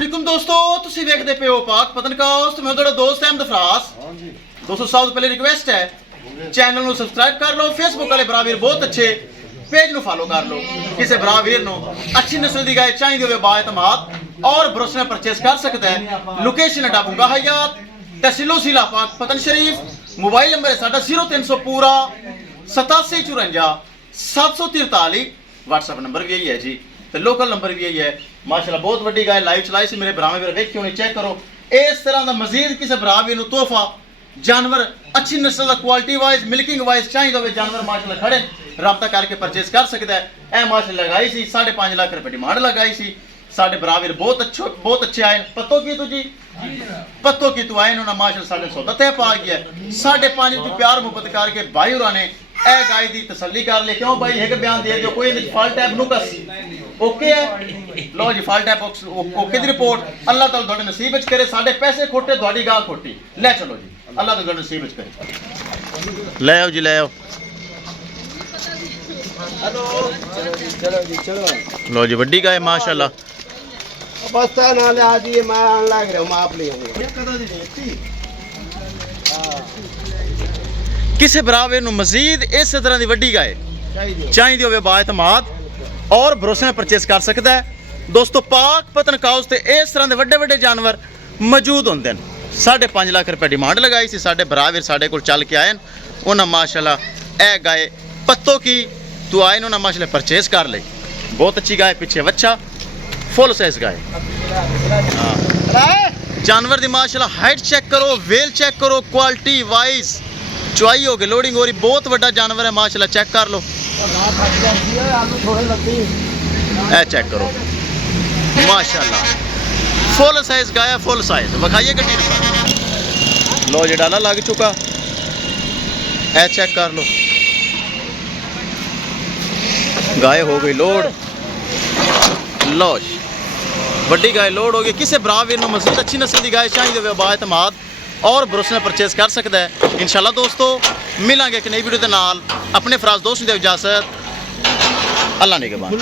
अस्सलाम दोस्तों, तुसी देखते पे हो पाक पतनकास्ट। मैं ਤੁਹਾਡਾ ਦੋਸਤ ਅਹਿਮਦ ਫਰਾਸ। दोस्तों सब तो पहले रिक्वेस्ट है चैनल ਨੂੰ सब्सक्राइब कर लो। फेसबुक वाले भरा वीर बहुत अच्छे पेज ਨੂੰ फॉलो कर लो। किसी भरा वीर ਨੂੰ अच्छी नस्ल की गाय चाहिए होवे बाएतमाद और भरोसे में परचेस कर सकता है। लोकेशन है डाबूंगा हयात, तहसीलो जिला पाक पतन शरीफ। मोबाइल नंबर है साडा 0300 पूरा 8754 743। व्हाट्सएप नंबर भी यही है जी, तो लोकल नंबर भी यही है। माशाल्लाह बहुत वड्डी गाय लाइव चलाई सी मेरे भरावे वीर वेखियो नहीं, चेक करो। इस तरह का मजीद किसी भरा वीर तोहफा जानवर अच्छी नस्ल का क्वालिटी वाइज मिल्किंग वाइज चाहिए होवे जानवर माशाल्लाह खड़े राबता करके परचेस कर सकता है। ए माशाल्लाह लगाई सी 5.5 लाख रुपए डिमांड लगाई सी। साढ़े भरा वीर बहुत अच्छे आए। पत्तो की तू जी पत्तो की तू आए उन्होंने माशाल्लाह साढ़े सौदा तय पा गया। 5.5 तू प्यार मुहब्बत करके भाई होरा ने ए गाय दी तसल्ली कर ले। क्यों भाई एक बयान दे जो कोई फॉल्ट टैप नुकस ओके है। लो जी फॉल्ट टैप ओके दी रिपोर्ट अल्लाह ताला ਤੁਹਾਡੇ नसीब ਵਿੱਚ करे। साढ़े पैसे खोटे ਤੁਹਾਡੀ गाल खोटी ले चलो जी, अल्लाह ताला ਤੁਹਾਡੇ नसीब ਵਿੱਚ करे। ले आओ जी ले आओ। हेलो चलो जी चलो। लो जी वड्डी गाय माशाल्लाह। बस ना ले आज ये मैं आन लग रहा हूं, आप ले आऊंगा। किसी भरावे ਨੂੰ ਮਜ਼ੀਦ ਇਸ ਤਰ੍ਹਾਂ ਦੀ ਵੱਡੀ ਗਾय ਚਾਹੀਦੀ ਹੋਵੇ ਬਾਇਤਮਾਦ और भरोसे में परचेस कर सकता है। दोस्तों पाक पतनकाउस ते इस तरह के वड्डे वड्डे जानवर मौजूद होंगे। 5.5 लाख रुपए डिमांड लगाई सी। साढ़े भरावीर साढ़े को चल के आए उन्हें माशाल्लाह ए गाय पत्तों की तू आए उन्हें माशाल्लाह परचेस कर ले। बहुत अच्छी गाय, पीछे बच्चा फुल साइज गाय। हाँ जानवर की माशाल्लाह हाइट चेक करो, वेल चेक करो, क्वालिटी वाइज चुआई हो गई, लोडिंग हो रही। बहुत बड़ा जानवर है माशाल्लाह, चेक कर लो। ए चेक करो माशाल्लाह फुल साइज गाय, फुल साइज विखाइए गड्डी नंबर। लो जी डाला लग चुका, ए चेक कर लो। गाय हो गई लोड। लो जी वड्डी गाय लोड हो गई। किसी भरा वीर नूं मज़ीद अच्छी नस्ल की गाय चाहिए होवे बाएतमाद और भरोसे में परचेस कर सकता है। इंशाल्लाह दोस्तों मिलांगे एक नई वीडियो के नाल। अपने फराज दोस्त ने इजाजत, अल्लाह ने के बाद।